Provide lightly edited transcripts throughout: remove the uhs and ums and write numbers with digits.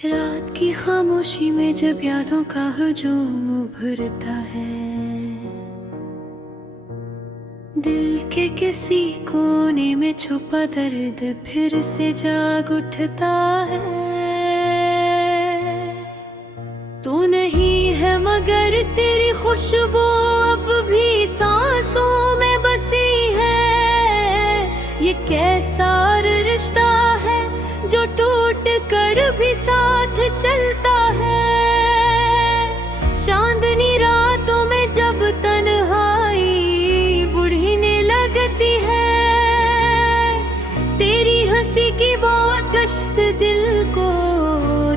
रात की खामोशी में जब यादों का हजूम उभरता है, दिल के किसी कोने में छुपा दर्द फिर से जाग उठता है। तू नहीं है मगर तेरी खुशबू अब भी सांसों में बसी है। ये कैसा रिश्ता है जो टूट कर भी साथ चलता है। चांदनी रातों में जब तन्हाई बुढ़ने लगती है, तेरी हंसी की आवाज़ गश्त दिल को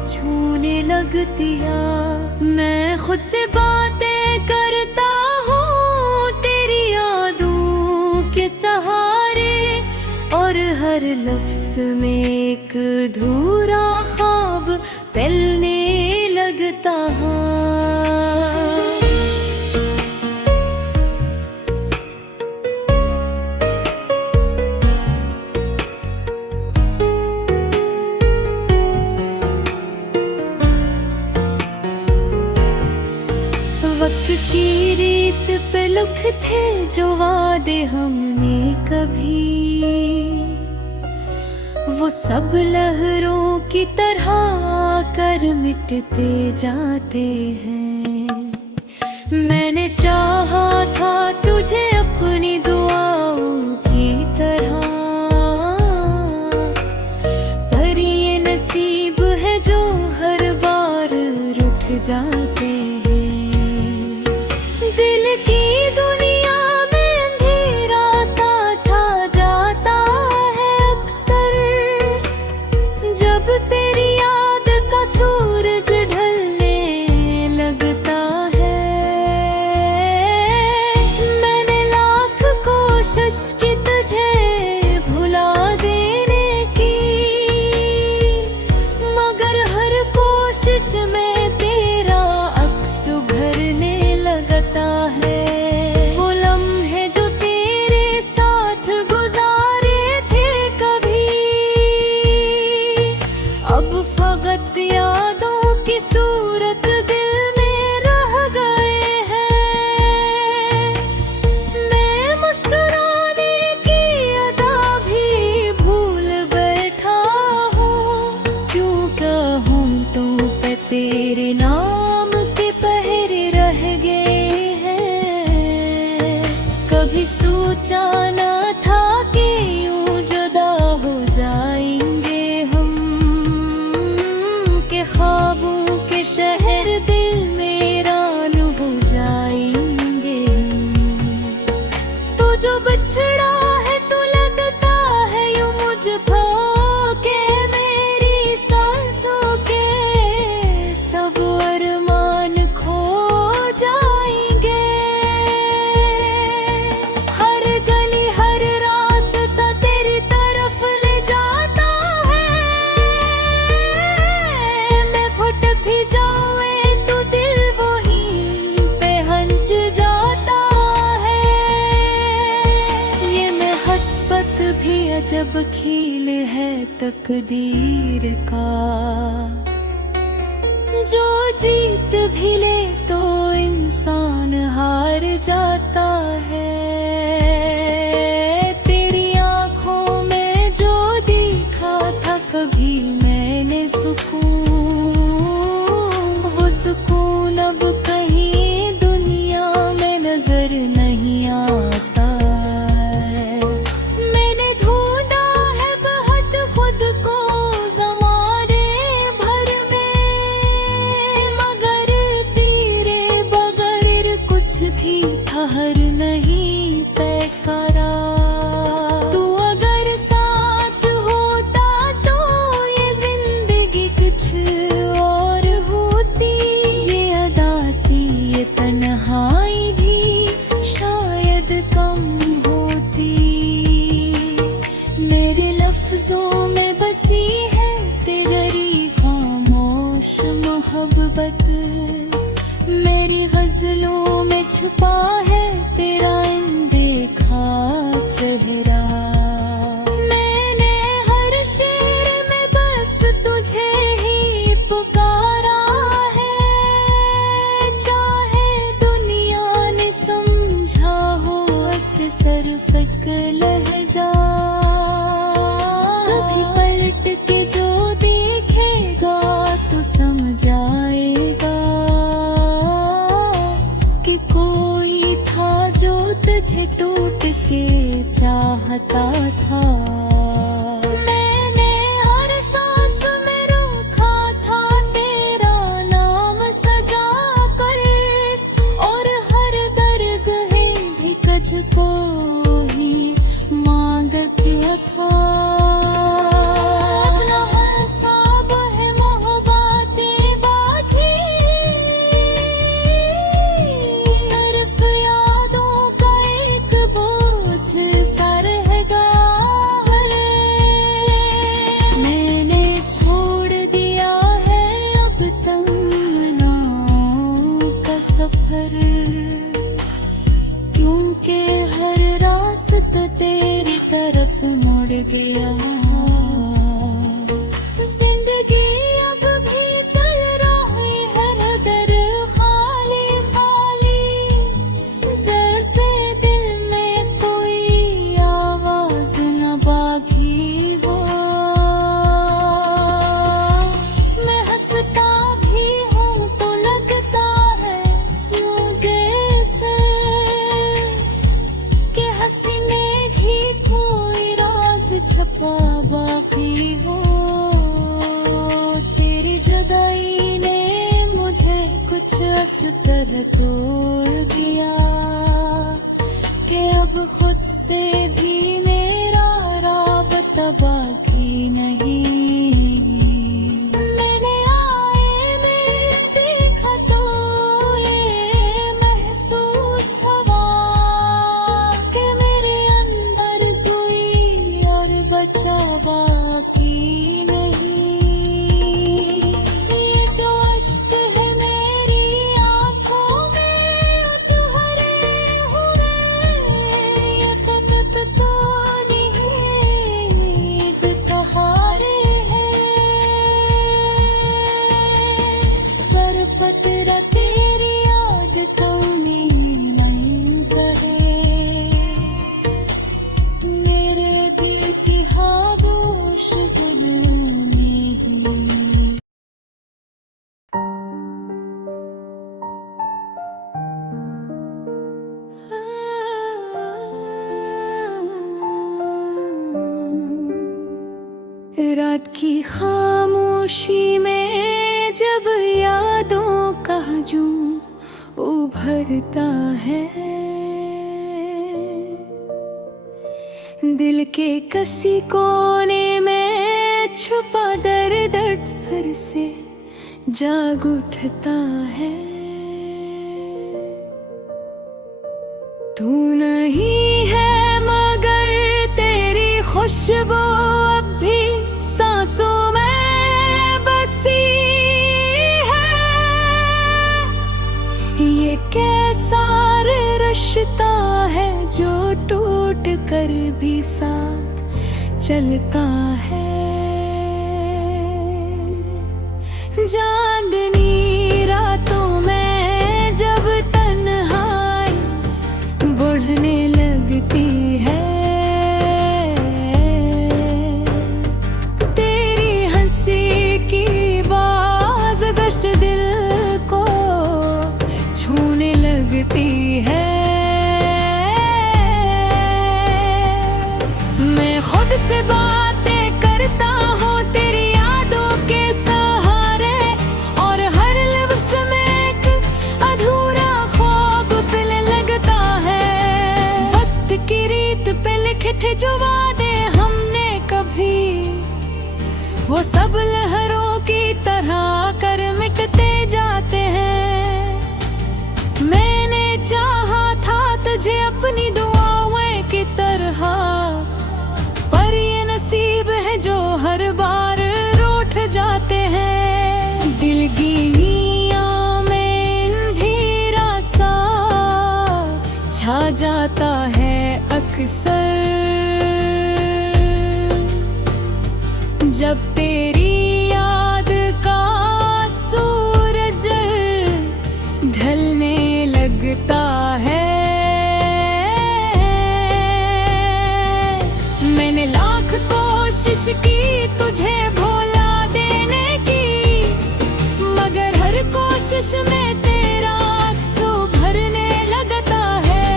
छूने लगती है। मैं खुद से बातें करता हूँ तेरी यादों के सहारे, और हर लफ्ज़ में एक अधूरा ख्वाब पलने लगता है। वक्त की रीत पे लिख थे जो वादे हमने कभी, वो सब लहरों की तरह कर मिटते जाते हैं। मैंने चाहा था तुझे अपनी दुआओं की तरह, पर ये नसीब है जो हर बार रूठ जाते हैं। दिल की दुनिया में अंधेरा सा छा जाता है अक्सर, जब तेरी याद का सूरज ढलने लगता है। मैंने लाख कोशिश की तुझे भुला देने की, मगर हर कोशिश में तेरा अक्स उभरने लगता है। वो लम्हे जो तेरे साथ गुजारे थे कभी, अब फकत यादों की सूरत दिल में रह गए हैं। मैं मुस्कुराने की अदा भी भूल बैठा हूँ, क्यों कहूँ तुम पे तेरे नाम के पहरे रह गए हैं। कभी सोचा न था कि यूं जुदा हो जाएंगे हम, के ख्वाबों के शहर दिल मेरा न हो जाएंगे। तो जो बिछड़ा है तो लगता है यूं मुझको के मेरी सांसों के सब अरमान खो जाएंगे। हर गली हर रास्ता तेरी तरफ ले जाता है, मैं भटक भी जाऊँ तो दिल वहीं पे हंच जाता है। ये महब्बत भी अजब खेल है तकदीर का, जो जीत भी ले तो इंसान हार जाता है। तेरी आंखों में जो देखा था कभी मैंने सुकून, वो सुकून अब कहीं दुनिया में नजर नहीं आता है। मैंने ढूंढा है बहुत खुद को ज़माने भर में, मगर तेरे बगैर कुछ भी ठहर नहीं तय करा। तू अगर साथ होता तो ये जिंदगी कुछ और होती, ये अदासी ये तन्हाई भी शायद कम होती। मेरे लफ्जों में बसी है तेरी खामोश मोहब्बत, मेरी गजलों में छुपा है तेरा अनदेखा चेहरा। मैंने हर शेर में बस तुझे ही चाहता था। मैंने हर सांस में रखा था तेरा नाम सजा कर, और हर दरगहे भी तुझको ही मांग किया था। अपना हिसाब है मोहब्बतें बाकी, सिर्फ यादों का एक बोझ सा रहेगा। मैंने छोड़ दिया है अब तमन्नाओं का सफर, क्योंकि हर रास्ता तेरी तरफ मुड़ गया। जिंदगी अब भी चल रही है दर खाली खाली, जैसे दिल में कोई आवाज न बाकी हो। मैं हंसता भी हूँ तो लगता है यूं जैसे कि हंसी में भी कोई राज छपा बाकी हो। तेरी जुदाई ने मुझे कुछ इस तरह तोड़ दिया कि अब खुद से भी मेरा राबता बाकी नहीं। मैंने आए में देखा तो ये महसूस हुआ कि मेरे अंदर कोई और बचा बाकी नहीं। ये जो अश्क है मेरी आंखों में उतरे हुए, ये तड़प तो नहीं सहारे हैं, पर पतरा तेरी याद कमी नहीं करे। मेरे दिल की खामोश ज़ुबानी ही। रात की खामोशी में जब यादों का हजूम उभरता है, दिल के कसी कोने में छुपा दर्द फिर से जाग उठता है। तू नहीं है मगर तेरी खुशबू अब भी सांसों में बसी है। ये कैसा रिश्ता है जो टूट कर भी साथ चलता है। चांदनी रातों में जब तन्हाई बढ़ने लगती है, तेरी हंसी की बाज गश्त दिल को छूने लगती है। मैं खुद से बातें करता हूँ तेरी यादों के सहारे, और हर लफ्ज़ में एक अधूरा ख्वाब पिल लगता है। वक्त की रीत पे लिखे थे जो वादे हमने कभी, वो सब लहरों की तरह कर मिटते जाते हैं। मैंने चाहा था तुझे अपनी दुआओं की तरह, पर ये नसीब है जो हर बार रूठ जाते हैं। दिलगीरियां में अंधेरा सा छा जाता है अक्सर, जब तेरी याद का सूरज ढलने लगता है। मैंने लाख कोशिश की तुझे भुला देने की, मगर हर कोशिश में तेरा अक्स भरने लगता है।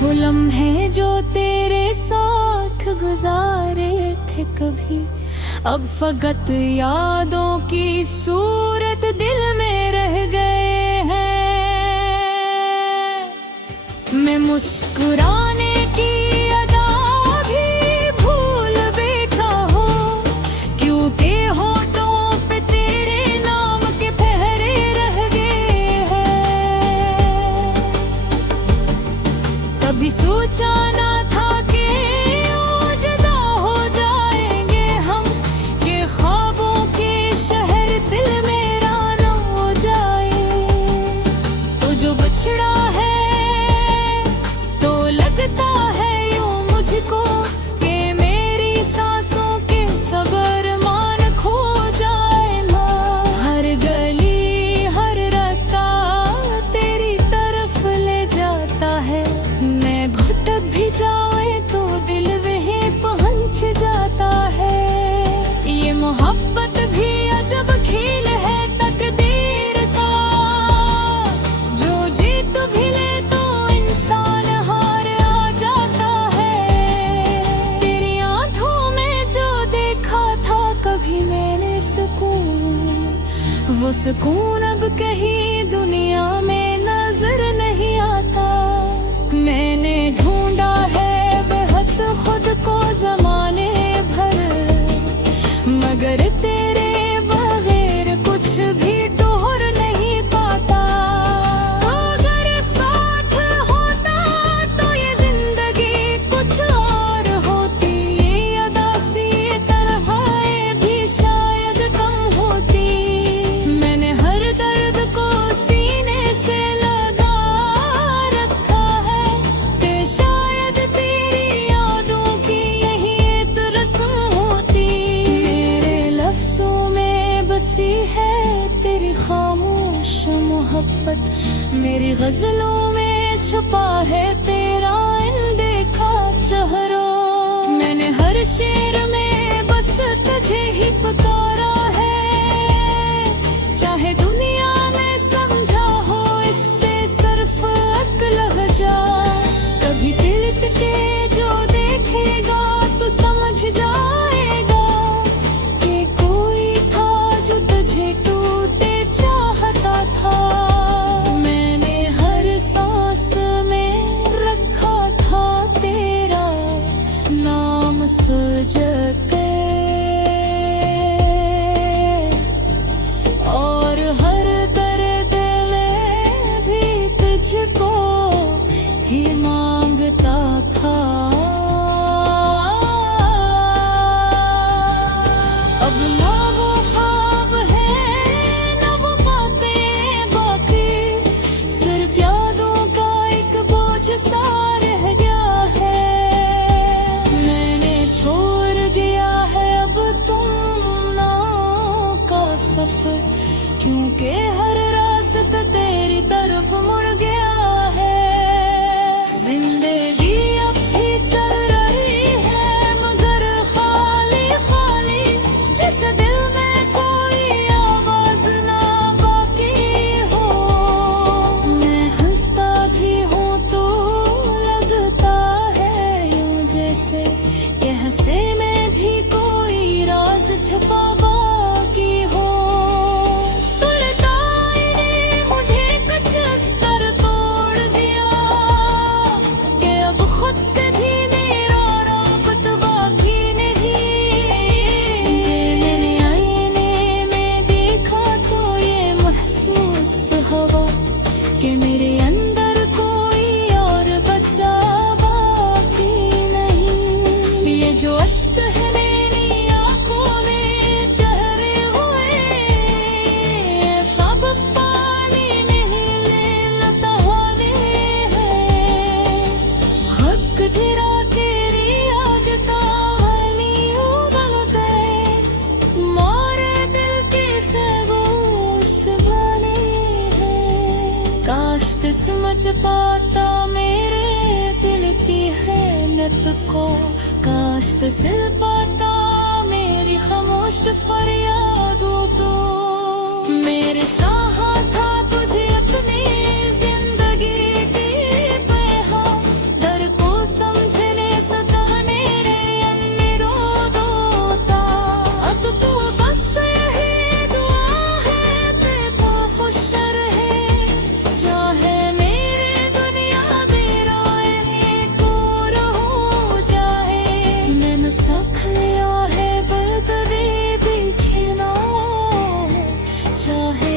वो लम्हे जो तेरे साथ कभी। अब फकत यादों की सूरत दिल में रह गए हैं। मैं मुस्कुराने की अदा भी भूल बैठा हूँ, क्योंकि होठों पे तेरे नाम के पहरे रह गए हैं। कभी सोचा ना था कि यूं जुदा हो जाएंगे हम, कि ख्वाबों के शहर दिल मेरा न हो जाए। तो जो बछड़ा है तो लगता है यूं मुझको कि मेरी सांसों के सबर मान खो जाए माँ। हर गली हर रास्ता तेरी तरफ ले जाता है, मैं भटक भी जाऊं तो दिल वहीं पहुंच जाता है। ये मोहब्बत भी अजब खेल है तकदीर का, जो जीत भी ले तो इंसान हार आ जाता है। तेरी आंखों में जो देखा था कभी मैंने सुकून, वो सुकून अब कहीं दुनिया में नजर नहीं आता। मैंने ढूंढा है बेहद खुद को जमाने भर, मगर तेरे बगैर कुछ भी टोर नहीं पाता। तो अगर साथ होता तो ये जिंदगी कुछ और होती, ये अदासी ये तन्हाई भी शायद कम होती। मैंने हर दर्द को सीने से लगा रखा है, कि शायद तेरी यादों की यही एक रस्म होती। मेरे लफ्जों में बसी है तेरी खामोश मोहब्बत, मेरी गजलों में छुपा है तेरा अनदेखा चेहरा। मैंने हर शेर में बस तुझे ही पुकारा है, चाहे दुनिया में समझा हो इससे सिर्फ अक्ल जा। कभी पलट के जो देखेगा तो समझ जाएगा कि कोई था जो तुझे टूटे चाहता था। मैंने हर सांस में रखा था तेरा नाम सोच के, और हर दर्द में भी तुझको ही मांगता था। अब ना वो ख्वाब है ना वो बातें बाकी, सिर्फ यादों का एक बोझ सा रह गया है। मैंने छोड़ दिया है अब तुम ना का सफर, क्योंकि हर रास्ता तेरी तरफ मुड़ गया है। जिंदगी अब भी चल रही है मगर खाली खाली, जिस दिल में कोई आवाज ना बाकी हो। मैं हंसता भी हूँ तो लगता है यूं जैसे ये हंसे में भी कोई राज छुपा बाकी हो। तुलताई ने मुझे कुछ स्तर तोड़ दिया, कि अब खुद से भी मेरा राबत बाकी नहीं। मैंने आईने में देखा तो ये महसूस हुआ कि मेरे अंदर कोई और बचा बाकी नहीं। ये जो अश्क है मेरी आंखों में चेहरे हुए, ख्वाब पानी नहीं लेता होने हैं। हक तेरा तेरी आग का हली उगल गए, मारे दिल के खमोश बने हैं। काश तू समझ पाता मेरे दिल की हैनत को, काश तू सिल पाता मेरी खामोश फरियादों को। मेरे चाहा था तुझे अपनी जिंदगी की पैगाम, दर को समझने सदा मेरे अनुरोधों चाहे